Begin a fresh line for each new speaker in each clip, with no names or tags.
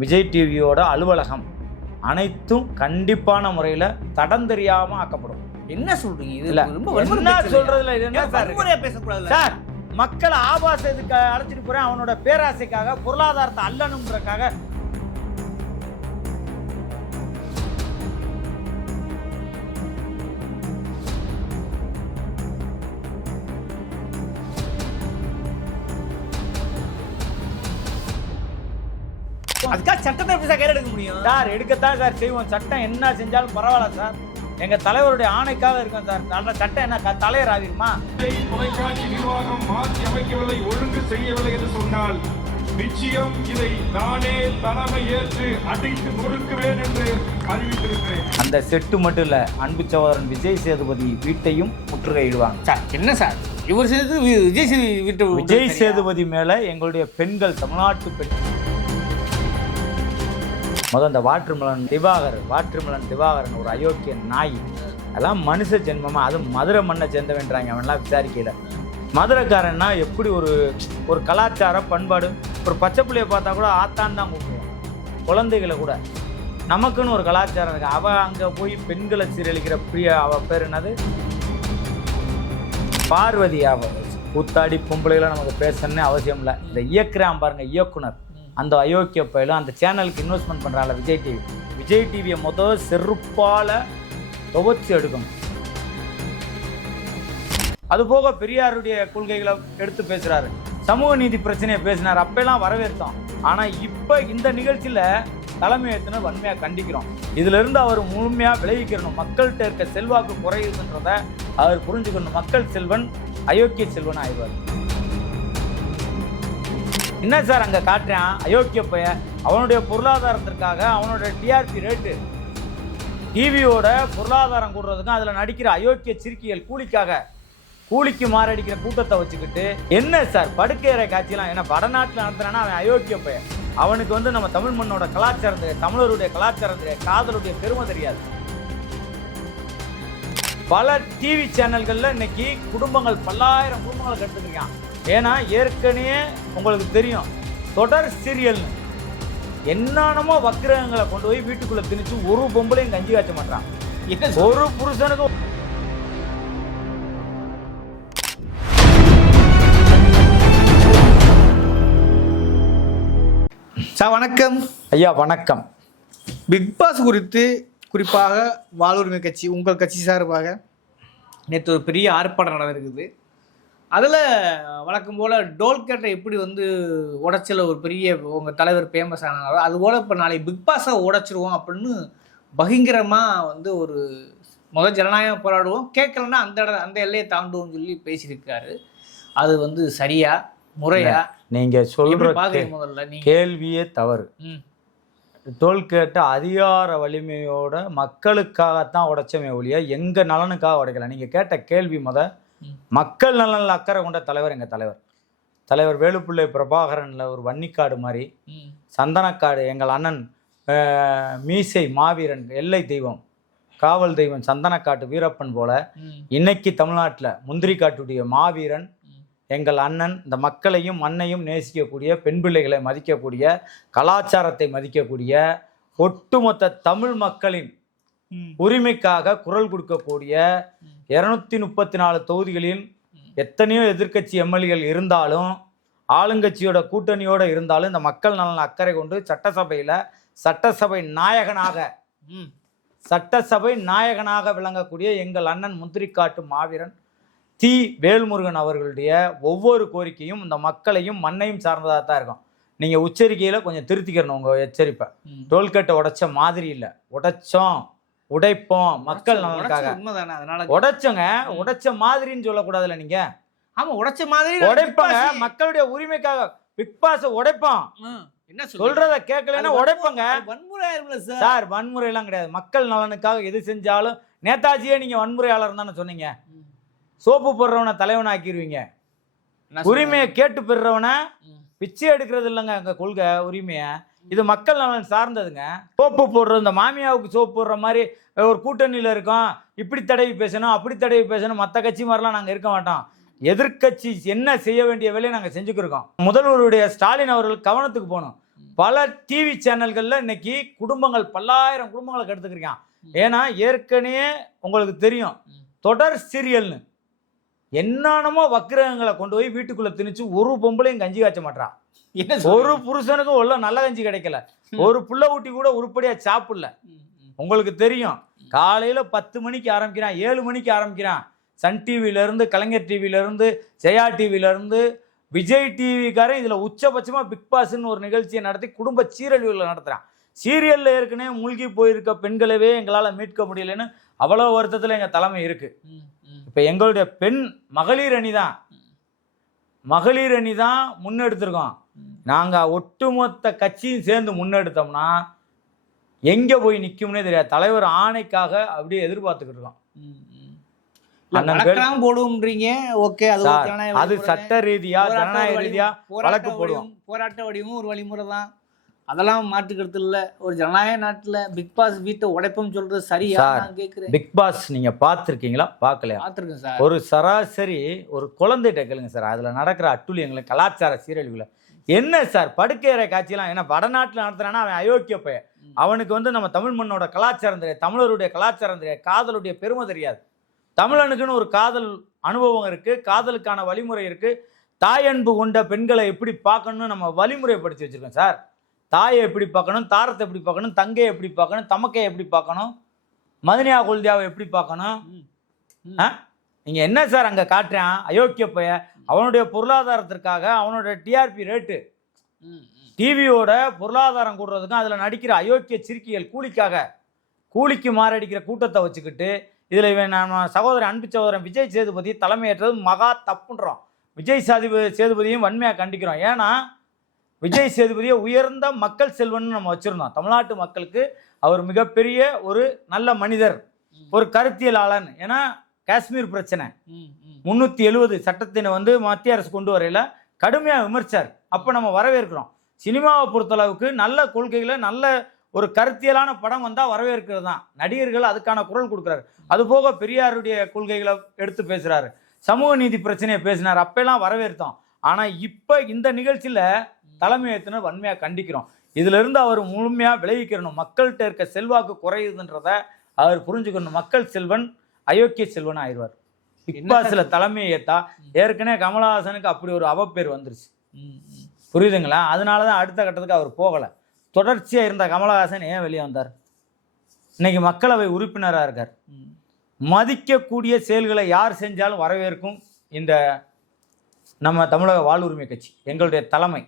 விஜய் டிவியோட அலுவலகம் அனைத்தும் கண்டிப்பான முறையில் தடம் தெரியாமல் ஆக்கப்படும்.
என்ன சொல்றீங்க? இது
இல்ல,
ரொம்ப.
சொல்றதுல என்ன சார்?
பேசக்கூடாதுல்ல?
சார் மக்களை ஆபாசத்துக்கு அழைச்சிட்டு போறேன். அவனோட பேராசைக்காக பொருளாதாரத்தை அல்லணுன்றக்காக
சார் கையில் எடுக்க முடியும்?
சார் எடுக்கத்தான் சார் செய்வோம். சட்டம் என்ன செஞ்சாலும் பரவாயில்ல சார். எங்க தலைவருடைய ஆணைக்காக இருக்கோம் சார். நல்ல சட்டம் என்ன? க- தலைவர் ஆகிருமா
தொலைக்காட்சி நிர்வாகம் மாற்றி அமைக்கவில்லை ஒழுங்கு செய்யவில்லை என்று சொன்னால் நிச்சயம் இதை நானே தலைமை ஏற்று அடித்து நொறுக்குவேன் என்று அறிவித்திருக்கிறேன்.
அந்த செட்டு மட்டும் இல்ல அன்பு சகோதரன் விஜய் சேதுபதி வீட்டையும் முற்றுகையிடுவாங்க.
சார் என்ன சார்? இவர் செய்தது வி- விஜய் சேது விட்டு
விஜய்? சேதுபதி மேல எங்களுடைய பெண்கள் தமிழ்நாட்டு பெண் முதல் இந்த வாட்டர்மலன் திவாகர் வாட்டர்மலன் திவாகரன் ஒரு அயோக்கிய நாய். அதெல்லாம் மனுஷ ஜென்மமாக அது மதுரை மண்ணை சேர்ந்தவன்றாங்க. அவன்லாம் விசாரிக்கல. மதுரைக்காரன்னா எப்படி ஒரு ஒரு கலாச்சாரம் பண்பாடு? ஒரு பச்சை பிள்ளைய பார்த்தா கூட ஆத்தான் தான் கூப்பிடுவோம் குழந்தைகளை கூட. நமக்குன்னு ஒரு கலாச்சாரம் இருக்கு. அவ அங்கே போய் பெண்களை சீரழிக்கிற பிரியா அவ பேர் என்னது? பார்வதி அவ கூத்தாடி பொம்பளைகளை நமக்கு பேசணும்னு அவசியம் இல்லை. இந்த இயக்குறான் பாருங்க இயக்குனர். அந்த அயோக்கிய பயிலும் அந்த சேனலுக்கு இன்வெஸ்ட்மெண்ட் பண்ணுறாங்கள விஜய் டிவி. விஜய் டிவியை மொதல் செருப்பால் துவச்சி எடுக்கணும். அதுபோக பெரியாருடைய கொள்கைகளை எடுத்து பேசுகிறாரு சமூக நீதி பிரச்சனையை பேசினார். அப்பெல்லாம் வரவேற்றோம் ஆனால் இப்போ இந்த நிகழ்ச்சியில தலைமையத்தினர் வன்மையாக கண்டிக்கிறோம். இதுல இருந்து அவர் முழுமையாக விளைவிக்கிறணும் மக்கள்கிட்ட இருக்க செல்வாக்கு குறையுதுன்றதை அவர் புரிஞ்சுக்கணும். மக்கள் செல்வன் அயோக்கிய செல்வன் ஆய்வார் என்ன சார் அங்கே காட்டுறான்? அயோக்கிய பைய அவனுடைய பொருளாதாரத்திற்காக அவனுடைய டிஆர்பி ரேட்டு டிவியோட பொருளாதாரம் கூடுறதுக்கும் அதில் நடிக்கிற அயோக்கிய சிறுக்கிகள் கூலிக்காக கூலிக்கு மாரடிக்கிற கூட்டத்தை வச்சுக்கிட்டு என்ன சார் படுக்கையறை காட்சியெல்லாம் ஏன்னா வடநாட்டில் நடத்துறான்னா அவன் அயோக்கிய பையன்? அவனுக்கு வந்து நம்ம தமிழ் மண்ணோட கலாச்சாரம் தெரியாது தமிழருடைய கலாச்சாரம் தெரியாது காதலுடைய பெருமை தெரியாது. பல டிவி சேனல்களில் இன்னைக்கு குடும்பங்கள் பல்லாயிரம் குடும்பங்களை கட்டுருக்கான் ஏன்னா ஏற்கனவே உங்களுக்கு தெரியும் தொடர் சீரியல்னு. என்னென்னமோ வக்கிரகங்களை கொண்டு போய் வீட்டுக்குள்ள திணிச்சு ஒரு பொம்பளையும் கஞ்சி காய்ச்ச மாட்டான்? ஒரு புருஷனுக்கும்
சார் வணக்கம்.
ஐயா வணக்கம்.
பிக் பாஸ் குறித்து குறிப்பாக வாழ்வுரிமை கட்சி உங்கள் கட்சி சார்பாக நேற்று ஒரு பெரிய ஆர்ப்பாட்டம் நடந்திருக்குது. அதில் வழக்கம் போல் டோல்கேட்டை எப்படி வந்து உடைச்சல ஒரு பெரிய உங்கள் தலைவர் ஃபேமஸ் ஆனாரோ அதுபோல் இப்போ நாளைக்கு பிக் பாஸை உடைச்சிருவோம் அப்படின்னு பகிங்கரமாக வந்து ஒரு முதல் ஜனநாயகம் போராடுவோம். கேட்கலன்னா அந்த இட அந்த எல்லையை தாண்டுவோம்னு சொல்லி பேசியிருக்காரு. அது வந்து சரியா முறையா?
நீங்க
எப்படி
சொல்ற
பார்க்குறீங்க முதல்ல?
கேள்வியே தவறு.
ம்.
டோல்கேட்ட அதிகார வலிமையோட மக்களுக்காகத்தான் உடைச்சமே ஒழிய எங்க நலனுக்காக உடைக்கல. நீங்க கேட்ட கேள்வி முத. மக்கள் நலனில் அக்கறை கொண்ட தலைவர் எங்க தலைவர் தலைவர் வேலுப்பிள்ளை பிரபாகரன்ல ஒரு வன்னிக்காடு மாதிரி சந்தனக்காடு எங்கள் அண்ணன் மீசை மாவீரன் எல்லை தெய்வம் காவல் தெய்வம் சந்தனக்காட்டு வீரப்பன் போல இன்னைக்கு தமிழ்நாட்டில் முந்திரிக்காட்டுடைய மாவீரன்
ம்.
எங்கள் அண்ணன் இந்த மக்களையும் மண்ணையும் நேசிக்கக்கூடிய பெண் பிள்ளைகளை மதிக்கக்கூடிய கலாச்சாரத்தை மதிக்கக்கூடிய ஒட்டுமொத்த தமிழ் மக்களின் உரிமைக்காக குரல் கொடுக்கக்கூடிய இருநூத்தி முப்பத்தி நாலு தொகுதிகளில் எத்தனையோ எதிர்க்கட்சி எம்எல்ஏகள் இருந்தாலும் ஆளுங்கட்சியோட கூட்டணியோட இருந்தாலும் இந்த மக்கள் நலன் அக்கறை கொண்டு சட்டசபையில் சட்டசபை நாயகனாக சட்டசபை நாயகனாக விளங்கக்கூடிய எங்கள் அண்ணன் முந்திரிக்காட்டு மாவீரன் தி வேல்முருகன் அவர்களுடைய ஒவ்வொரு கோரிக்கையும் இந்த மக்களையும் மண்ணையும் சார்ந்ததாக தான் இருக்கும். நீங்கள் உச்சரிக்கையில் கொஞ்சம் திருத்திக்கிறணும் உங்கள் எச்சரிப்பை. டோல்கேட்டை உடைச்ச மாதிரி இல்லை. உடைச்சோம். உடைப்போம் மக்கள் நலனுக்காக.
உண்மைதானே அதனால
உடைச்சோங்க உடைச்ச மாதிரின்னு சொல்லக்கூடாதுல்ல நீங்க?
ஆமா உடைச்ச மாதிரி
உடைப்பாங்க மக்களுடைய உரிமைக்காக பிக் பாஸ் உடைப்போம்.
என்ன?
சொல்றத கேட்கலன்னா உடைப்பங்க.
வன்முறை சார்.
வன்முறை எல்லாம் கிடையாது. மக்கள் நலனுக்காக எது செஞ்சாலும் நேதாஜியே நீங்க வன்முறையாளர் தானே சொன்னீங்க. சோப்பு போடுறவனை தலைவன் ஆக்கிடுவீங்க உரிமையை கேட்டு பெறுறவனை. பிச்சை எடுக்கிறது இல்லைங்க எங்க கொள்கை உரிமையை. இது மக்கள் நலன் சார்ந்ததுங்க. சோப்பு போடுற இந்த மாமியாவுக்கு சோப்பு போடுற மாதிரி ஒரு கூட்டணியில் இருக்கோம். இப்படி தடவி பேசணும் அப்படி தடவி பேசணும். மற்ற கட்சி மாதிரிலாம் நாங்கள் இருக்க மாட்டோம். எதிர்க்கட்சி என்ன செய்ய வேண்டிய வேலையை நாங்கள் செஞ்சுக்கிருக்கோம் முதல்வருடைய ஸ்டாலின் அவர்கள் கவனத்துக்கு போகணும். பல டிவி சேனல்களில் இன்னைக்கு குடும்பங்கள் பல்லாயிரம் குடும்பங்களை கெடுத்துக்கிருக்கான். ஏன்னா ஏற்கனவே உங்களுக்கு தெரியும் தொடர் சீரியல்னு. என்னென்னமோ வக்கிரகங்களை கொண்டு போய் வீட்டுக்குள்ளே திணிச்சு ஒரு பொம்பளையும் கஞ்சி காய்ச்ச மாட்டான் ஒரு புருஷனுக்கும் உள்ள நல்ல கஞ்சி கிடைக்கல. ஒரு புள்ள ஊட்டி கூட உருப்படியா சாப்பிடல. உங்களுக்கு தெரியும். காலையில பத்து மணிக்கு ஆரம்பிக்கிறான் ஏழு மணிக்கு ஆரம்பிக்கிறான். சன் டிவில இருந்து கலைஞர் டிவில இருந்து ஜெயா டிவில இருந்து விஜய் டிவிக்காரன் இதுல உச்சபட்சமா பிக் பாஸ்ன்னு ஒரு நிகழ்ச்சியை நடத்தி குடும்ப சீரழிவுகளை நடத்துறான். சீரியல்ல ஏற்கனவே மூழ்கி போயிருக்க பெண்களவே எங்களால மீட்க முடியலன்னு அவ்வளவு வருத்தத்துல எங்க தலைமை இருக்கு. இப்ப எங்களுடைய பெண் மகளிர் அணி தான் மகளிர் அணி தான் முன்னெடுத்திருக்கோம். நாங்க ஒட்டுமொத்த கட்சியும் சேர்ந்து முன்னெடுத்தோம்னா எங்க போய் நிக்கும்னே தெரியாது. தலைவர் ஆணைக்காக அப்படியே எதிர்பார்த்துக்கிட்டு இருக்கோம்.
போடுவோம்ன்றீங்க. ஓகே அது
அது. சட்ட ரீதியா ஜனநாயக ரீதியா வழக்கு போடுவோம்.
போராட்ட வடிவமும் ஒரு வழிமுறை தான் அதெல்லாம் மாற்றுக்கிறது இல்ல. ஒரு ஜனநாயக நாட்டுல பிக் பாஸ் வீட்டை உடைப்போம் சொல்றது சரியா?
சார்,
நான் கேக்குறேன்.
பிக் பாஸ் நீங்க பார்த்துருக்கீங்களா? பார்க்கலையா?
பாத்துருக்கேன் சார்.
ஒரு சராசரி ஒரு குழந்தைகிட்ட கேளுங்க சார். அதுல நடக்கிற அட்டுழியங்களை கலாச்சார சீரழிவுகளை என்ன சார் படுக்கையறை காட்சியெல்லாம் என்ன வடநாட்டில் நடத்துறானா? அவன் அயோக்கிய பையன். அவனுக்கு வந்து நம்ம தமிழ் மண்ணோட கலாச்சாரம் தெரியாது தமிழருடைய கலாச்சாரம் தெரியாது காதலுடைய பெருமை தெரியாது. தமிழனுக்குன்னு ஒரு காதல் அனுபவம் இருக்கு. காதலுக்கான வழிமுறை இருக்கு. தாயன்பு கொண்ட பெண்களை எப்படி பார்க்கணும்னு நம்ம வழிமுறைப்படுத்தி வச்சிருக்கோம் சார். தாயை எப்படி பார்க்கணும்? தாரத்தை எப்படி பார்க்கணும்? தங்கையை எப்படி பார்க்கணும்? தமக்கையை எப்படி பார்க்கணும்? மதனியா குல்தியாவை எப்படி பார்க்கணும்? ஆ? நீங்கள் என்ன சார் அங்கே காட்டுறான்? அயோக்கிய பைய. அவனுடைய பொருளாதாரத்திற்காக அவனோட டிஆர்பி ரேட்டு டிவியோட பொருளாதாரம் கூடுறதுக்கும் அதில் நடிக்கிற அயோக்கிய சிறுக்கிகள் கூலிக்காக கூலிக்கு மாரடிக்கிற கூட்டத்தை வச்சுக்கிட்டு இதில் இவன் நம்ம சகோதரன் அன்பு சகோதரன் விஜய் சேதுபதி தலைமையேற்றது மகா தப்புன்றோம். விஜய் சாதி சேதுபதியும் வன்மையாக கண்டிக்கிறோம். ஏன்னா விஜய் சேதுபதியை உயர்ந்த மக்கள் செல்வன்னு நம்ம வச்சுருந்தோம். தமிழ்நாட்டு மக்களுக்கு அவர் மிகப்பெரிய ஒரு நல்ல மனிதர் ஒரு கருத்தியலாளன். ஏன்னா காஷ்மீர் பிரச்சனை. முந்நூற்றி எழுபது சட்டத்தினை வந்து மத்திய அரசு கொண்டு வரையில கடுமையாக விமர்சார் அப்போ நம்ம வரவேற்கிறோம். சினிமாவை பொறுத்தளவுக்கு நல்ல கொள்கைகளை நல்ல ஒரு கருத்தியலான படம் வந்தால் வரவேற்கிறது தான். நடிகர்கள் அதுக்கான குரல் கொடுக்குறாரு. அதுபோக பெரியாருடைய கொள்கைகளை எடுத்து பேசுகிறாரு சமூக நீதி பிரச்சனையை பேசினார். அப்பெல்லாம் வரவேற்றோம் ஆனால் இப்போ இந்த நிகழ்ச்சியில் தலைமையேற்றுன வன்மையாக கண்டிக்கிறோம். இதிலிருந்து அவர் முழுமையாக விளைவிக்கிறணும் மக்கள்கிட்ட இருக்க செல்வாக்கு குறையுதுன்றத அவர் புரிஞ்சுக்கணும். மக்கள் செல்வன் அயோக்கிய செல்வன் ஆயிடுவார். பிக் பாஸ்ல தலைமையை ஏத்தா ஏற்கனவே கமலஹாசனுக்கு அப்படி ஒரு அவப்பேர் வந்துருச்சு. புரியுதுங்களா? அதனால தான் அடுத்த கட்டத்துக்கு அவர் போகலை. தொடர்ச்சியாக இருந்த கமலஹாசன் ஏன் வெளியே வந்தார்? இன்னைக்கு மக்களவை உறுப்பினராக இருக்கார். மதிக்கக்கூடிய செயல்களை யார் செஞ்சாலும் வரவேற்கும் இந்த நம்ம தமிழக வாழ்வுரிமை கட்சி எங்களுடைய தலைமை.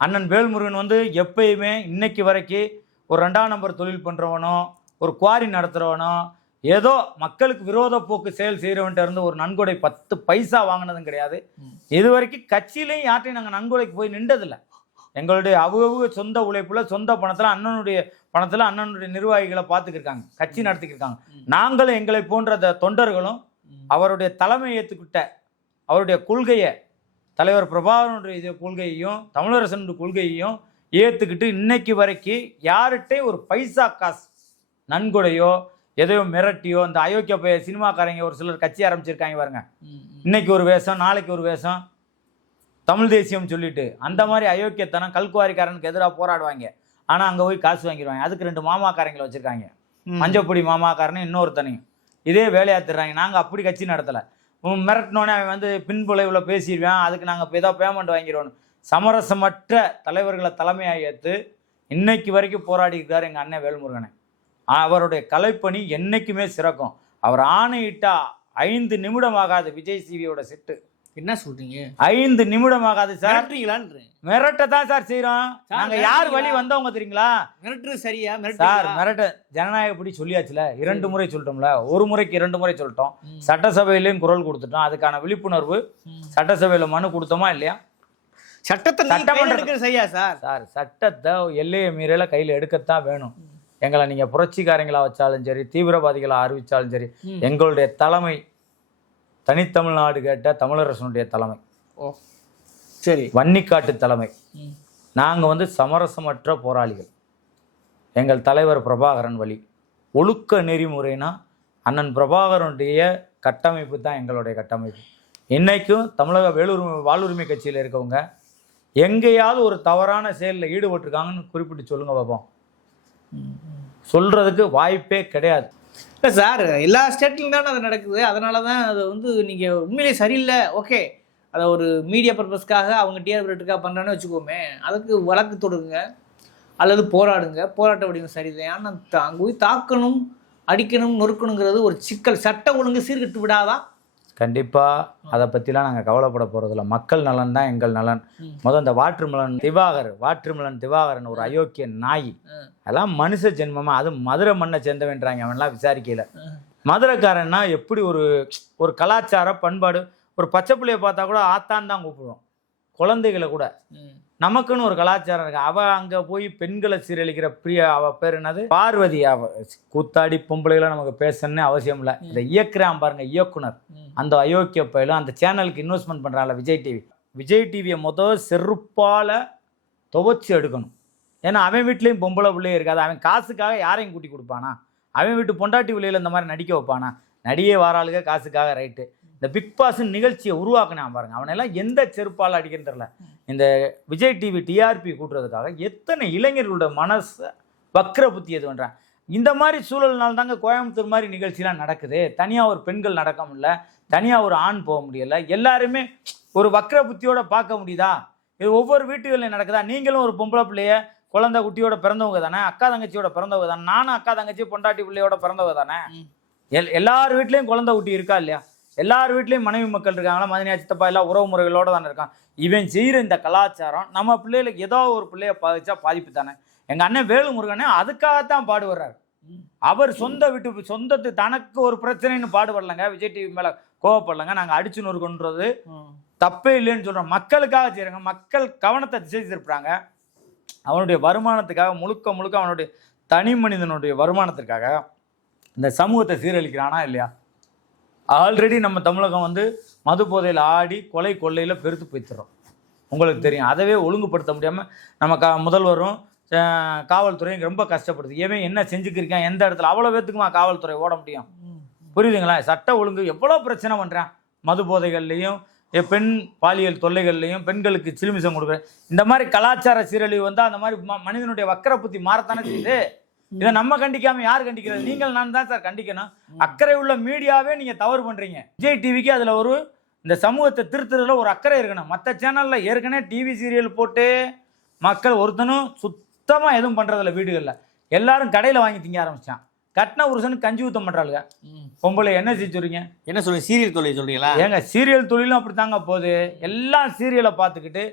அண்ணன் வேல்முருகன் வந்து எப்பயுமே இன்னைக்கு வரைக்கும் ஒரு ரெண்டாம் நம்பர் தொழில் பண்ணுறவனோ ஒரு குவாரி நடத்துகிறவனோ ஏதோ மக்களுக்கு விரோத போக்கு செயல் செய்கிறவன்ட்ட இருந்து ஒரு நன்கொடை பத்து பைசா வாங்கினதும் கிடையாது. இது வரைக்கும் கட்சியிலையும் யார்ட்டையும் நாங்கள் நன்கொடைக்கு போய் நின்றதில்லை. எங்களுடைய அவுகவுக சொந்த உழைப்புல சொந்த பணத்தில் அண்ணனுடைய பணத்தில் அண்ணனுடைய நிர்வாகிகளை பார்த்துக்கிருக்காங்க. கட்சி நடத்திக்கிருக்காங்க. நாங்களும் எங்களை போன்ற தொண்டர்களும் அவருடைய தலைமை ஏற்றுக்கிட்ட அவருடைய கொள்கையை தலைவர் பிரபாகரனுடைய இது கொள்கையையும் தமிழரசனுடைய கொள்கையையும் ஏற்றுக்கிட்டு இன்னைக்கு வரைக்கும் யார்கிட்டையும் ஒரு பைசா காசு நன்கொடையோ எதையோ மிரட்டியோ இந்த அயோக்கிய பைய சினிமாக்காரங்க ஒரு சிலர் கட்சி ஆரம்பிச்சிருக்காங்க பாருங்க. இன்னைக்கு ஒரு வேஷம் நாளைக்கு ஒரு வேஷம். தமிழ் தேசியம் சொல்லிட்டு அந்த மாதிரி அயோக்கியத்தனம் கல்குவாரிக்காரனுக்கு எதிராக போராடுவாங்க. ஆனால் அங்கே போய் காசு வாங்கிடுவாங்க. அதுக்கு ரெண்டு மாமாக்காரங்களை வச்சுருக்காங்க. மஞ்சப்பொடி மாமாக்காரனு இன்னொருத்தனையும். இதே வேலையா தர்றாங்க நாங்கள் அப்படி கட்சி நடத்தலை. மிரட்டினோடனே அவன் வந்து பின்புலைவில் பேசிடுவான். அதுக்கு நாங்கள் இப்போ ஏதோ பேமெண்ட் வாங்கிடுவோம் சமரசமற்ற தலைவர்களை தலைமையாக ஏற்று இன்னைக்கு வரைக்கும் போராடி இருக்கார் எங்கள் அண்ணன் வேல்முருகனை. அவருடைய கலைப்பணி என்னைக்குமே சிறக்கும். அவர் ஆணையிட்டா ஐந்து நிமிடம் ஆகாது விஜய் சிவியோட சிட்டு.
என்ன சொல்றீங்க?
ஐந்து நிமிடம் ஆகாது சார்.
மிரட்டுறீங்களான்றேன்
மிரட்ட தான் சார் செய்கிறோம்
சார்,
நாங்கள் யார் வழி? வந்தவங்க தெரியுங்களா?
மிரட்டுறது சரியா?
சார் மிரட்ட. ஜனநாயகப்படி சொல்லியாச்சுல? இரண்டு முறை சொல்லிட்டோம்ல? ஒரு முறைக்கு இரண்டு முறை சொல்லிட்டோம். சட்டசபையிலையும் குரல் கொடுத்துட்டோம். அதுக்கான விழிப்புணர்வு. சட்டசபையில மனு கொடுத்தோமா இல்லையா?
சட்டத்தை நீங்க
சட்டமன்ற-
சரியா சார்?
சார் சட்டத்தை எல்லையை மீறல கையில் எடுக்கத்தான் வேணும். எங்களை நீங்கள் புரட்சிக்காரங்களா வச்சாலும் சரி தீவிரவாதிகளா அறிவிச்சாலும் சரி. எங்களுடைய தலைமை தனித்தமிழ்நாடு கேட்ட தமிழரசனுடைய தலைமை.
ஓ. சரி.
வன்னிக்காட்டு தலைமை. நாங்கள் வந்து சமரசமற்ற போராளிகள். எங்கள் தலைவர் பிரபாகரன் வழி. ஒழுக்க நெறிமுறைனா அண்ணன் பிரபாகரனுடைய கட்டமைப்பு தான் எங்களுடைய கட்டமைப்பு. இன்னைக்கும் தமிழக வேலுரிமை வாழ்வுரிமை கட்சியில் இருக்கவங்க எங்கேயாவது ஒரு தவறான செயலில் ஈடுபட்டிருக்காங்கன்னு குறிப்பிட்டு சொல்லுங்க பார்ப்போம் சொல்கிறதுக்கு வாய்ப்பே கிடையாது.
இல்லை சார் எல்லா ஸ்டேட்லையும் தானே அது நடக்குது. அதனால தான் அது வந்து நீங்கள் உண்மையிலேயே சரியில்லை. ஓகே. அதை ஒரு மீடியா பர்பஸ்க்காக அவங்க டிஆர்பிட்டுக்காக பண்ணுறான்னு வச்சுக்கோமே அதுக்கு வழக்கு தொடுங்க. அல்லது போராடுங்க. போராட்ட வடிவம் சரிதான் ஆனால் தா- போய் தாக்கணும் அடிக்கணும் நொறுக்கணுங்கிறது ஒரு சிக்கல். சட்டம் ஒழுங்கு சீர்கட்டு விடாதான்
கண்டிப்பா அதை பத்திலாம் நாங்க கவலைப்பட போறதில்ல மக்கள் நலன் தான் எங்கள் நலன். முதல் இந்த வாற்றுமலன் திவாகர் வாற்றுமலன் திவாகரன் ஒரு அயோக்கிய நாய். அதெல்லாம் மனுஷ ஜென்மமா அது மதுரை மண்ணை சேர்ந்தவன்றாங்க அவன்லாம் விசாரிக்கல. மதுரைக்காரன்னா எப்படி ஒரு ஒரு கலாச்சார பண்பாடு ஒரு பச்சை பிள்ளைய பார்த்தா கூட ஆத்தான் தான் கூப்பிடுவோம் குழந்தைகளை கூட. நமக்குன்னு ஒரு கலாச்சாரம் இருக்கு. அவ அங்க போய் பெண்களை சீரழிக்கிற பிரியா அவ பேர் என்னது? பார்வதி அவ கூத்தாடி பொம்பளைகளை நமக்கு பேசணும்னு அவசியம் இல்லை. இதை இயக்குறான் பாருங்க இயக்குனர். அந்த அயோக்கிய பயிலும் அந்த சேனலுக்கு இன்வெஸ்ட்மெண்ட் பண்றாங்கல்ல விஜய் டிவி விஜய் டிவியை மொதல் செருப்பால துவைச்சு எடுக்கணும். ஏன்னா அவன் வீட்லேயும் பொம்பளை பிள்ளையே இருக்காது. அவன் காசுக்காக யாரையும் கூட்டி கொடுப்பானா? அவன் வீட்டு பொண்டாட்டி பிள்ளையில இந்த மாதிரி நடிக்க வைப்பானா? நடிகை வாராளுக காசுக்காக ரைட்டு இந்த பிக் பாஸ் நிகழ்ச்சியை உருவாக்குனான் பாருங்க. அவனெல்லாம் எந்த செருப்பால் அடிக்கிறன்னு இந்த விஜய் டிவி டிஆர்பி கூட்டுறதுக்காக எத்தனை இளைஞர்களோட மனசை வக்ர புத்தி எது பண்ணுறான் இந்த மாதிரி சூழல்னால தாங்க கோயம்புத்தூர் மாதிரி நிகழ்ச்சிலாம் நடக்குது. தனியாக ஒரு பெண்கள் நடக்க முடியல. தனியாக ஒரு ஆண் போக முடியல. எல்லாருமே ஒரு வக்ர புத்தியோட பார்க்க முடியுதா? இது ஒவ்வொரு வீட்டுகளிலும் நடக்குதா? நீங்களும் ஒரு பொம்பளை பிள்ளைய குழந்தை குட்டியோட பிறந்தவங்க தானே? அக்கா தங்கச்சியோட பிறந்தவங்க தானே? நானும் அக்கா தங்கச்சி பொண்டாட்டி பிள்ளையோட பிறந்தவங்க தானே. எல் எல்லார் வீட்லேயும் குழந்தை குட்டி இருக்கா இல்லையா? எல்லார் வீட்லேயும் மனைவி மக்கள் இருக்காங்களா? மதினியா சித்தப்பா எல்லாம் உறவு முறைகளோட தானே இருக்கான். இவன் செய்கிற இந்த கலாச்சாரம் நம்ம பிள்ளைகளுக்கு ஏதோ ஒரு பிள்ளைய பாதிச்சா பாதிப்பு தானே எங்கள் அண்ணன் வேலுமுருகனே அதுக்காகத்தான் பாடுபடுறாரு அவர் சொந்த வீட்டு சொந்தத்து தனக்கு ஒரு பிரச்சனைன்னு பாடுபடலங்க விஜய் டிவி மேலே கோவப்படலங்க. நாங்கள் அடிச்சு நொறுக்குன்றது. தப்பே இல்லைன்னு சொல்கிறோம் மக்களுக்காக செய்கிறாங்க மக்கள் கவனத்தை திசை திருப்புறாங்க. அவனுடைய வருமானத்துக்காக முழுக்க முழுக்க அவனுடைய தனி மனிதனுடைய வருமானத்திற்காக இந்த சமூகத்தை சீரழிக்கிறானா இல்லையா? ஆல்ரெடி நம்ம தமிழகம் வந்து மது போதையில் ஆடி கொலை கொள்ளையில் பெருத்து போய்த்துறோம் உங்களுக்கு தெரியும். அதவே ஒழுங்குபடுத்த முடியாமல் நம்ம க முதல்வரும் காவல்துறையும் ரொம்ப கஷ்டப்படுது. ஏன் என்ன செஞ்சுக்கிருக்கேன்? எந்த இடத்துல? அவ்வளோ பேத்துக்குமா காவல்துறை ஓட முடியும்? புரியுதுங்களா? சட்ட ஒழுங்கு எவ்வளோ பிரச்சனை பண்ணுறான் மது போதைகள்லையும் பெண் பாலியல் தொல்லைகள்லையும் பெண்களுக்கு சிலுமிசம் கொடுக்குறேன் இந்த மாதிரி கலாச்சார சீரழிவு வந்து அந்த மாதிரி ம- மனிதனுடைய வக்கர புத்தி மாறத்தானே செய்யுது? இதை நம்ம கண்டிக்காம யார் கண்டிக்கிறது? நீங்கள் நான் தான் சார் கண்டிக்கணும். அக்கறை உள்ள மீடியாவே நீங்க தவறு பண்றீங்க. விஜய் டிவிக்கு அதுல ஒரு இந்த சமூகத்தை திருத்துறதுல ஒரு அக்கறை இருக்கணும். மற்ற சேனல்ல ஏற்கனவே டிவி சீரியல் போட்டு மக்கள் ஒருத்தனும் சுத்தமா எதுவும் பண்றதில்ல வீடுகள்ல. எல்லாரும் கடையில வாங்கி திங்க ஆரம்பிச்சான் கட்டின புருஷனுக்கு கஞ்சி ஊத்தம் பண்றாளுங்க. பொம்பளை என்ன செஞ்சுறீங்க
என்ன சொல்றீங்க? சீரியல் தொழில் சொல்றீங்களா?
ஏங்க சீரியல் தொழிலும் அப்படித்தாங்க போகுது. எல்லாம் சீரியலை பார்த்துக்கிட்டு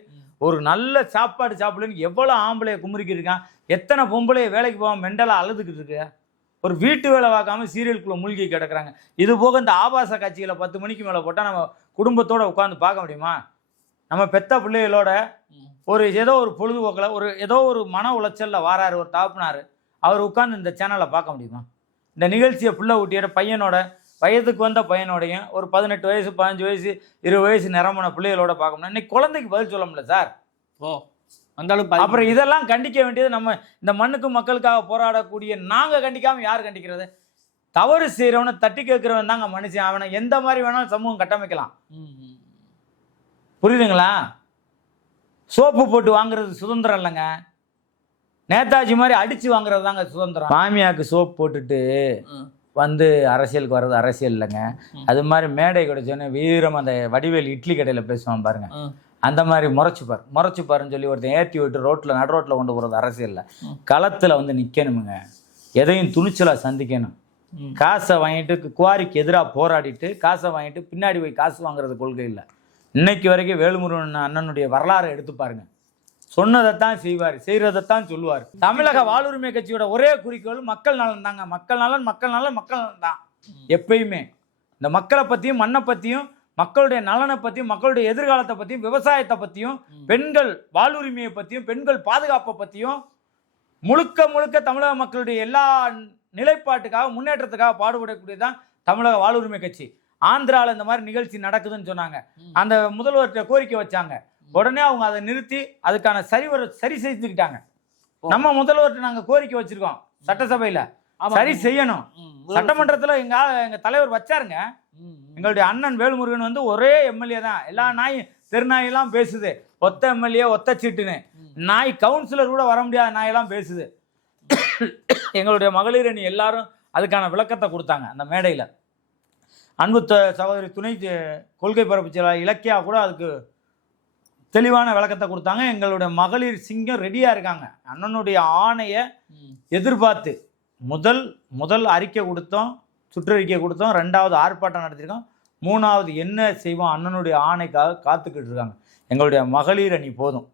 ஒரு நல்ல சாப்பாடு சாப்பிடலன்னு எவ்வளோ ஆம்பளைய குமுறிக்கி இருக்கான்? எத்தனை பொம்பளைய வேலைக்கு போகாமல் மெண்டலாக அழுதுகிட்டு இருக்கு? ஒரு வீட்டு வேலை பார்க்காம சீரியலுக்குள்ளே மூழ்கி கிடக்குறாங்க. இது போக இந்த ஆபாச காட்சிகளை பத்து மணிக்கு மேலே போட்டால் நம்ம குடும்பத்தோடு உட்காந்து பார்க்க முடியுமா? நம்ம பெத்த பிள்ளைகளோட ஒரு ஏதோ ஒரு பொழுதுபோக்கில் ஒரு ஏதோ ஒரு மன உளைச்சலில் வாராரு ஒரு தாப்புனார். அவர் உட்காந்து இந்த சேனலை பார்க்க முடியுமா? இந்த நிகழ்ச்சியை பிள்ளை ஊட்டியோட பையனோட வயதுக்கு வந்த பையனோடையும் ஒரு பதினெட்டு வயசு பதினஞ்சு வயசு இருபது வயசு நிறமான பிள்ளைகளோட பார்க்க முடியும் இன்னைக்கு குழந்தைக்கு பதில் சொல்ல முடியல சார்.
ஓ அந்த அளவுக்கு பாதிப்பு.
அப்புறம் இதெல்லாம் கண்டிக்க வேண்டியது நம்ம இந்த மண்ணுக்கு மக்களுக்காக போராடக்கூடிய நாங்க கண்டிக்காம யார் கண்டிக்கிறது? தவறு செய்யறவனை தட்டி கேட்கிறவன் தாங்க மனுஷன். அவனை எந்த மாதிரி வேணாலும் சமூகம் கட்டமைக்கலாம். புரியுதுங்களா? சோப்பு போட்டு வாங்குறது சுதந்திரம் இல்லைங்க. நேதாஜி மாதிரி அடிச்சு வாங்குறது தாங்க சுதந்திரம். மாமியாக்கு சோப் போட்டுட்டு
ம்.
வந்து அரசியலுக்கு வர்றது அரசியல் இல்லைங்க. அது மாதிரி மேடை கிடைச்சோன்னே வீரம் அந்த வடிவேல் இட்லி கடையில் பேசுவான் பாருங்க. அந்த மாதிரி முறைச்சுப்பார் முறைச்சுப்பாருன்னு சொல்லி ஒருத்தன் ஏற்றி விட்டு ரோட்டில் நடு ரோட்டில் கொண்டு போகிறது அரசியலில். களத்தில் வந்து நிற்கணுமுங்க எதையும் துணிச்சலாக சந்திக்கணும். காசை வாங்கிட்டு குவாரிக்கு எதிராக போராடிட்டு காசை வாங்கிட்டு பின்னாடி போய் காசு வாங்குறது கொள்கை இல்லை இன்னைக்கு வரைக்கும் வேலுமுருகன் அண்ணனுடைய வரலாறை எடுத்து பாருங்க சொன்னதைத்தான் செய்வார் செய்கிறதைத்தான் சொல்லுவார். தமிழக வாழ்வுரிமை கட்சியோட ஒரே குறிக்கோள் மக்கள் நலன் தாங்க. மக்கள் நலன் மக்கள் நலன் மக்கள் நலன் தான். எப்பயுமே. இந்த மக்களை பற்றியும் மண்ணை பற்றியும் மக்களுடைய நலனை பற்றியும் மக்களுடைய எதிர்காலத்தை பற்றியும் விவசாயத்தை பற்றியும். பெண்கள் வாழ்வுரிமையை பற்றியும் பெண்கள் பாதுகாப்பை பற்றியும் முழுக்க முழுக்க தமிழக மக்களுடைய எல்லா நிலைப்பாட்டுக்காக முன்னேற்றத்துக்காக பாடுபடக்கூடியதுதான் தமிழக வாழ்வுரிமை கட்சி. ஆந்திராவில் இந்த மாதிரி நிகழ்ச்சி நடக்குதுன்னு சொன்னாங்க. அந்த முதல்வர்கிட்ட கோரிக்கை வச்சாங்க. உடனே அவங்க அதை நிறுத்தி அதுக்கான சரிவர சரி செஞ்சுக்கிட்டாங்க
ஓ.
நம்ம முதல்வர்கிட்ட நாங்கள் கோரிக்கை வச்சிருக்கோம் சட்டசபையில். சரி செய்யணும். சட்டமன்றத்தில் எங்க எங்க தலைவர் வச்சாருங்க. எங்களுடைய அண்ணன் வேல்முருகன் வந்து ஒரே எம்எல்ஏ தான். எல்லா நாயும் தெருநாயெல்லாம் பேசுது. ஒத்த எம்எல்ஏ ஒத்த சீட்டுன்னு. நாய் கவுன்சிலர் கூட வர முடியாத நாயெல்லாம் பேசுது. எங்களுடைய மகளிர் அணி எல்லாரும் அதுக்கான விளக்கத்தை கொடுத்தாங்க அந்த மேடையில். அன்பு சகோதரி துணை கொள்கை பரப்பு செயலாளர் இலக்கியா கூட அதுக்கு தெளிவான விளக்கத்தை கொடுத்தாங்க. எங்களுடைய மகளிர் சிங்கம் ரெடியாக இருக்காங்க. அண்ணனுடைய ஆணையை எதிர்பார்த்து முதல் முதல் அறிக்கை கொடுத்தோம் சுற்றறிக்கை கொடுத்தோம் ரெண்டாவது ஆர்ப்பாட்டம் நடத்தியிருக்கோம் மூணாவது என்ன செய்வோம் அண்ணனுடைய ஆணைக்காக காத்துக்கிட்டு இருக்காங்க. எங்களுடைய மகளிர் அணி போதும்.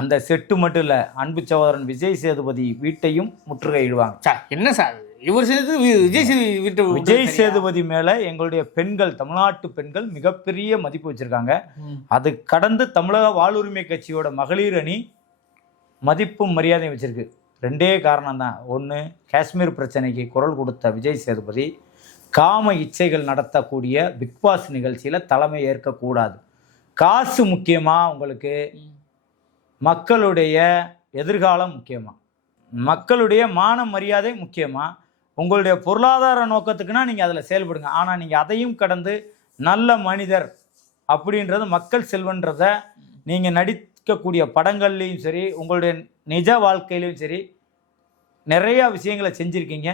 அந்த செட்டு மட்டும் இல்லை அன்பு சகோதரன் விஜய் சேதுபதி வீட்டையும் முற்றுகையிடுவாங்க.
சார் என்ன சார் இவர் சேர்த்து விஜய் சேது
விஜய் சேதுபதி மேலே எங்களுடைய பெண்கள் தமிழ்நாட்டு பெண்கள் மிகப்பெரிய மதிப்பு வச்சிருக்காங்க. அது கடந்து தமிழக வாழ்வுரிமை கட்சியோட மகளிர் அணி மதிப்பும் மரியாதையும் வச்சிருக்கு. ரெண்டே காரணம் தான் ஒன்று காஷ்மீர் பிரச்சனைக்கு குரல் கொடுத்த விஜய் சேதுபதி காம இச்சைகள் நடத்தக்கூடிய பிக் பாஸ் நிகழ்ச்சியில் தலைமை ஏற்கக்கூடாது. காசு முக்கியமா உங்களுக்கு? மக்களுடைய எதிர்காலம் முக்கியமா? மக்களுடைய மான மரியாதை முக்கியமா? உங்களுடைய பொருளாதார நோக்கத்துக்குன்னா நீங்கள் அதில் செயல்படுங்க. ஆனால் நீங்கள் அதையும் கடந்து நல்ல மனிதர் அப்படின்றது மக்கள் செல்வன்றத நீங்கள் நடிக்கக்கூடிய படங்கள்லேயும் சரி உங்களுடைய நிஜ வாழ்க்கையிலையும் சரி நிறையா விஷயங்களை செஞ்சுருக்கீங்க.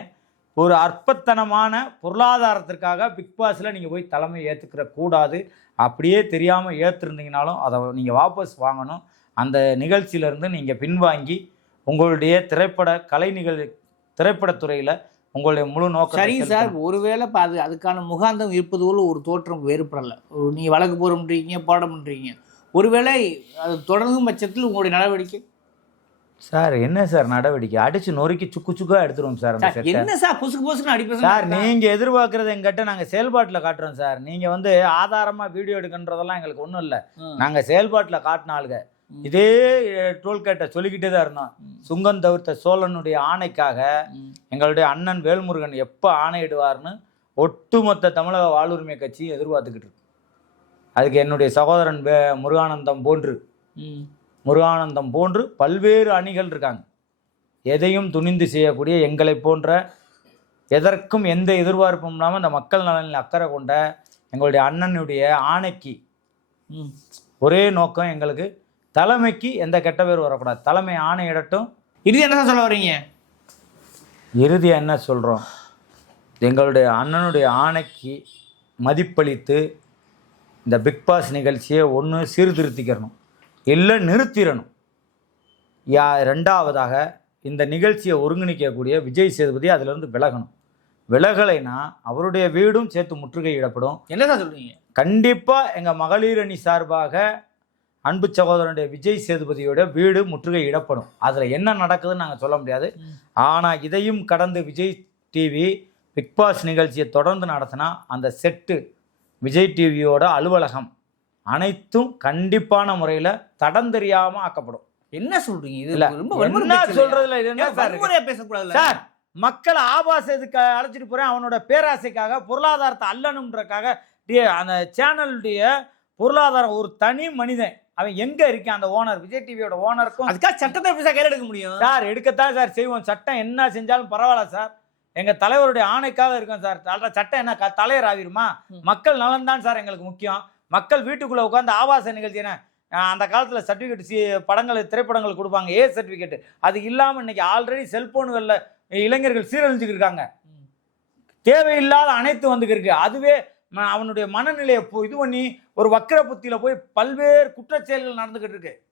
ஒரு அற்பத்தனமான பொருளாதாரத்திற்காக பிக் பாஸில் நீங்கள் போய் தலைமை ஏற்றுக்கிற கூடாது. அப்படியே தெரியாமல் ஏற்றுருந்தீங்கனாலும் அதை நீங்கள் வாபஸ் வாங்கணும். அந்த நிகழ்ச்சியிலேருந்து நீங்கள் பின்வாங்கி உங்களுடைய திரைப்பட கலை நிகழ் திரைப்படத்துறையில் உங்களுடைய முழு நோக்கம்
சரிங்க சார். ஒருவேளை இப்போ அது அதுக்கான முகாந்தம் இருப்பது போல ஒரு தோற்றம் வேறுபடல. ஒரு நீங்க வழக்கு போறோம்ன்றீங்க போராடம்ன்றீங்க ஒருவேளை அது தொடர்ந்தும் பட்சத்தில் உங்களுடைய நடவடிக்கை?
சார் என்ன சார் நடவடிக்கை? அடிச்சு நொறுக்கி சுக்கு சுக்கா எடுத்துருவோம் சார்
சார். என்ன சார்? புசுக்கு புசுக்குன்னு அடிப்பேன்
சார் நீங்க எதிர்பார்க்கறது எங்கிட்ட நாங்க செயல்பாட்டில் காட்டுறோம் சார். நீங்க வந்து ஆதாரமா வீடியோ எடுக்கின்றதெல்லாம் எங்களுக்கு ஒன்றும் இல்லை. நாங்க செயல்பாட்டில் காட்டின ஆளுங்க.
ம்.
இதே டோல்கேட்டை சொல்லிக்கிட்டே தான் இருந்தோம் சுங்கம் தவிர்த்த சோழனுடைய ஆணைக்காக எங்களுடைய அண்ணன் வேல்முருகன் எப்போ ஆணையிடுவார்னு ஒட்டுமொத்த தமிழக வாழ்வுரிமை கட்சி எதிர்பார்த்துக்கிட்டு இருக்கு. அதுக்கு என்னுடைய சகோதரன் வே முருகானந்தம் போன்று. முருகானந்தம் போன்று பல்வேறு அணிகள் இருக்காங்க. எதையும் துணிந்து செய்யக்கூடிய எங்களை போன்ற எதற்கும் எந்த எதிர்பார்ப்பும் இல்லாமல் இந்த மக்கள் நலனில் அக்கறை கொண்ட எங்களுடைய அண்ணனுடைய ஆணைக்கு ஒரே நோக்கம் எங்களுக்கு தலைமைக்கு எந்த கெட்ட பேர் வரக்கூடாது. தலைமை ஆணையிடட்டும்
இது என்ன சொல்ல வர்றீங்க?
இறுதியாக என்ன சொல்கிறோம் எங்களுடைய அண்ணனுடைய ஆணைக்கு மதிப்பளித்து இந்த பிக் பாஸ் நிகழ்ச்சியை ஒன்று சீர்திருத்திக்கிறணும் இல்லை நிறுத்திடணும். யா ரெண்டாவதாக இந்த நிகழ்ச்சியை ஒருங்கிணைக்கக்கூடிய விஜய் சேதுபதி அதிலிருந்து விலகணும். விலகலைனா அவருடைய வீடும் சேர்த்து முற்றுகையிடப்படும்.
என்ன சார் சொல்றீங்க?
கண்டிப்பாக எங்கள் மகளிர் அணி சார்பாக அன்பு சகோதரனுடைய விஜய் சேதுபதியோட வீடு முற்றுகையிடப்படும் அதில் என்ன நடக்குதுன்னு நாங்கள் சொல்ல முடியாது. ஆனால் இதையும் கடந்து விஜய் டிவி பிக் பாஸ் நிகழ்ச்சியை தொடர்ந்து நடத்தினா அந்த செட்டு விஜய் டிவியோட அலுவலகம் அனைத்தும் கண்டிப்பான முறையில் தடம் தெரியாமல் ஆக்கப்படும்.
என்ன சொல்றீங்க? இது
இல்ல,
ரொம்ப
என்ன? சொல்றதுல என்ன
ஏன்
சார் மக்களை ஆபாசத்துக்கு அழைச்சிட்டு போறேன்? அவனோட பேராசைக்காக பொருளாதாரத்தை அல்லணுன்றக்காக அந்த சேனலுடைய பொருளாதாரம் ஒரு தனி மனிதன் அவன் எங்க இருக்கான்? அந்த ஓனர் விஜய் டிவியோட ஓனருக்கும்
அதுக்காக சட்டத்தை எப்படி சார் கையில் எடுக்க முடியும்?
சார் எடுக்கத்தான் சார் செய்வோம். சட்டம் என்ன செஞ்சாலும் பரவாயில்ல சார். எங்க தலைவருடைய ஆணைக்காக இருக்கோம் சார். சட்டம் என்ன? தலையர் ஆகிருமா. மக்கள் நலன் தான் சார் எங்களுக்கு முக்கியம். மக்கள் வீட்டுக்குள்ள உட்காந்து ஆபாச நிகழ்ச்சி என்ன? அஹ் அந்த காலத்தில் சர்டிஃபிகேட் சி படங்கள் திரைப்படங்கள் கொடுப்பாங்க. ஏ சர்டிஃபிகேட் அது இல்லாமல் இன்னைக்கு ஆல்ரெடி செல்போன்களில் இளைஞர்கள்
ம்.
தேவையில்லாத அனைத்து வந்துக்கிருக்கு. அதுவே அவனுடைய மனநிலையை போ- இது பண்ணி ஒரு வக்கிர புத்தியில் போய் பல்வேறு குற்றச்செயல்கள் நடந்துக்கிட்டு இருக்கு.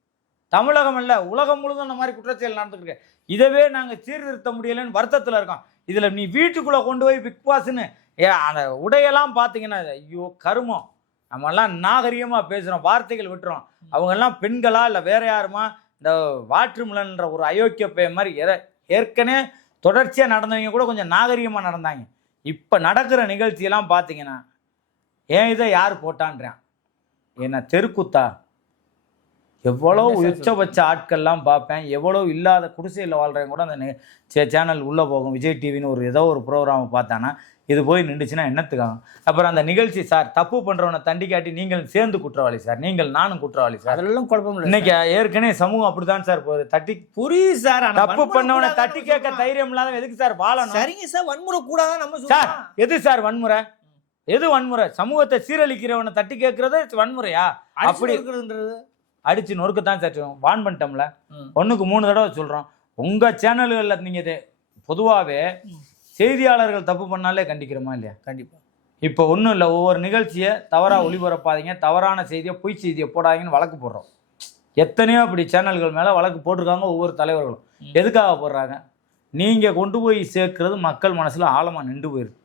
தமிழகம் இல்லை உலகம் முழுதும் அந்த மாதிரி குற்றச்செயல் நடந்துக்கிட்டு இருக்கு. இதவே நாங்கள் சீர்திருத்த முடியலைன்னு வருத்தத்தில் இருக்கோம். இதில் நீ வீட்டுக்குள்ளே கொண்டு போய் பிக் பாஸ்ன்னு ஏ அந்த உடையெல்லாம் பார்த்தீங்கன்னா ஐயோ கருமம். நம்மெல்லாம் நாகரிகமாக பேசுகிறோம் வார்த்தைகள் விட்டுறோம். அவங்கெல்லாம் பெண்களா இல்லை வேற யாருமா? இந்த வாட்ருமிலன்ற ஒரு அயோக்கிய பையன் மாதிரி ஏற- ஏற்கனவே தொடர்ச்சியாக நடந்தவங்க கூட கொஞ்சம் நாகரிகமாக நடந்தாங்க. இப்போ நடக்கிற நிகழ்ச்சியெல்லாம் பார்த்தீங்கன்னா ஏன் இதை யார் போட்டான்றான்? என்ன தெருக்குத்தா? எவ்வளோ உச்சபட்ச ஆட்கள்லாம் பார்ப்பேன். எவ்வளோ இல்லாத குடிசையில் வாழ்கிறவங்க கூட அந்த சேனல் உள்ளே போகும். விஜய் டிவின்னு ஒரு ஏதோ ஒரு ப்ரோக்ராம் பார்த்தானா? இது போய் நின்றுச்சுன்னா என்னத்துக்காகும் அப்புறம் அந்த நிகழ்ச்சி சார் தப்பு பண்ணுறவனை தண்டி காட்டி நீங்கள் சேர்ந்து குற்றவாளி சார். நீங்கள் நானும் குற்றவாளி சார்.
அதெல்லாம் குழப்பம் இல்லை
இன்னைக்கு ஏற்கனவே சமூகம் அப்படிதான் சார் போகுது. தட்டி
புரியுது சார்.
தப்பு பண்ணவனை தட்டி கேட்க. தைரியம் இல்லாத எதுக்கு சார் வாழணும்?
சரிங்க சார் வன்முறை கூடாதான் நம்ம
சார் எது சார் வன்முறை? எது வன்முறை? சமூகத்தை சீரழிக்கிறவனை தட்டி கேட்கறது வன்முறையா?
அப்படி இருக்கிறதுன்றது
அடிச்சு நொறுக்கத்தான் செய்வோம். வான் பண்ணிட்டோம்ல.
ம்.
ஒண்ணுக்கு மூணு தடவை சொல்றோம். உங்க சேனல்களில் நீங்க இது பொதுவாகவே செய்தியாளர்கள் தப்பு பண்ணாலே கண்டிக்கிறோமா இல்லையா?
கண்டிப்பா.
இப்போ ஒன்றும் இல்லை ஒவ்வொரு நிகழ்ச்சியை தவறாக ஒளிபரப்பாதீங்க தவறான செய்தியை பொய் செய்தியை போடாதீங்கன்னு வழக்கு போடுறோம். எத்தனையோ அப்படி சேனல்கள் மேலே வழக்கு போட்டிருக்காங்க ஒவ்வொரு தலைவர்களும். எதுக்காக போடுறாங்க? நீங்கள் கொண்டு போய் சேர்க்கிறது மக்கள் மனசில் ஆழமாக நின்று போயிருக்கு.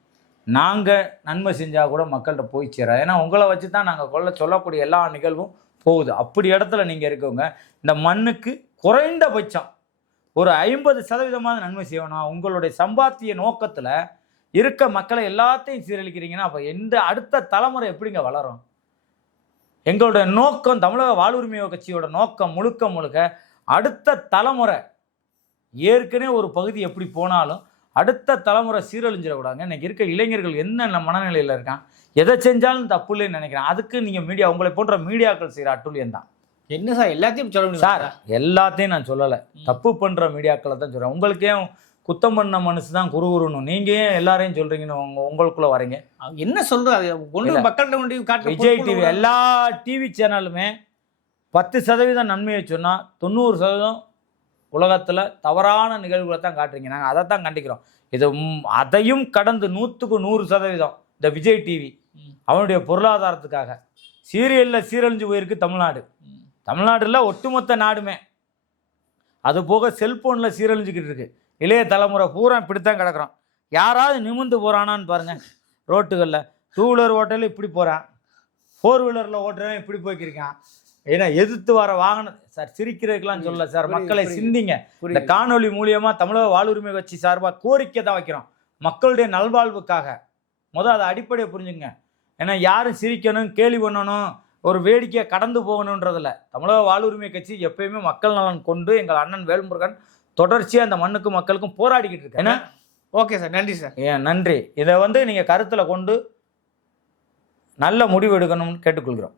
நாங்கள் நன்மை செஞ்சால் கூட மக்கள்கிட்ட போய் சேரா ஏன்னா உங்களை வச்சு தான் நாங்கள் கொள்ள சொல்லக்கூடிய எல்லா நிகழ்வும் போகுது. அப்படி இடத்துல நீங்கள் இருக்கவங்க இந்த மண்ணுக்கு குறைந்தபட்சம் ஒரு ஐம்பது சதவீதமாவது நன்மை செய்யணும் உங்களுடைய சம்பாத்திய நோக்கத்தில் இருக்க மக்களை எல்லாத்தையும் சீரழிக்கிறீங்கன்னா அப்போ எந்த அடுத்த தலைமுறை எப்படிங்க வளரும்? எங்களுடைய நோக்கம் தமிழக வாழ்வுரிமை கட்சியோட நோக்கம் முழுக்க முழுக்க அடுத்த தலைமுறை ஏற்கனவே ஒரு பகுதி எப்படி போனாலும் அடுத்த தலைமுறை சீரழிஞ்சிடக்கூடாதுங்க. இன்னைக்கு இருக்க இளைஞர்கள் என்ன மனநிலையில் இருக்கான்? எதை செஞ்சாலும் தப்பு இல்லைன்னு நினைக்கிறேன். அதுக்கு நீங்கள் மீடியா உங்களை போன்ற மீடியாக்கள் செய்கிற அட்டுழியம் தான்.
என்ன சார் எல்லாத்தையும் சொல்ல முடியும்
சார் எல்லாத்தையும் நான் சொல்லலை. தப்பு பண்ணுற மீடியாக்களை தான் சொல்கிறேன் உங்களுக்கு குத்தம் பண்ண மனசு தான் குறுகுறுணும் நீங்கள் ஏன் எல்லாரையும் சொல்கிறீங்கன்னு உங்க உங்களுக்குள்ள வரீங்க?
என்ன கொண்டு
இல்ல.
மக்கள்கிட்ட கொண்டு போய் காட்டுற
விஜய் டிவி எல்லா டிவி சேனலுமே பத்து சதவீதம் நன்மையை சொன்னால் தொண்ணூறு சதவீதம் உலகத்தில் தவறான நிகழ்வுகளை தான் காட்டுறீங்க. நாங்கள் அதை தான் கண்டிக்கிறோம். இது அதையும் கடந்து நூற்றுக்கு நூறு சதவீதம் இந்த விஜய் டிவி. அவனுடைய பொருளாதாரத்துக்காக. சீரியலில் சீரழிஞ்சு போயிருக்கு தமிழ்நாடு. தமிழ்நாட்டில் ஒட்டுமொத்த நாடுமே. அது போக செல்போனில் சீரழிஞ்சுக்கிட்டு இருக்கு. இளைய தலைமுறை பூரா இப்படித்தான் கிடக்குறோம். யாராவது நிமிந்து போகிறானான்னு பாருங்க. ரோட்டுகளில். டூ வீலர் ஓட்டல இப்படி போகிறான் ஃபோர் வீலரில் ஓட்டுறவன் இப்படி போய்க்கிருக்கான். ஏன்னா எதிர்த்து வர வாகனம் சார் சிரிக்கிறதுக்கெல்லாம் சொல்ல சார். மக்களை. சிந்திங்க. இந்த. காணொளி மூலியமா தமிழக வாழ்வுரிமை கட்சி சார்பாக கோரிக்கை தான் வைக்கிறோம். மக்களுடைய நல்வாழ்வுக்காக. முதல் அதை அடிப்படையை புரிஞ்சுங்க ஏன்னா யாரும் சிரிக்கணும் கேலி பண்ணணும் ஒரு வேடிக்கையை கடந்து போகணுன்றதில்ல. தமிழக வாழ்வுரிமை கட்சி எப்பயுமே மக்கள் நலன் கொண்டு எங்கள் அண்ணன் வேல்முருகன் தொடர்ச்சியாக அந்த மண்ணுக்கும் மக்களுக்கும் போராடிக்கிட்டு இருக்கு ஏன்னா
ஓகே சார். நன்றி சார்.
ஏன் நன்றி. இதை வந்து நீங்கள் கருத்தில் கொண்டு நல்ல முடிவு எடுக்கணும்னு கேட்டுக்கொள்கிறோம்.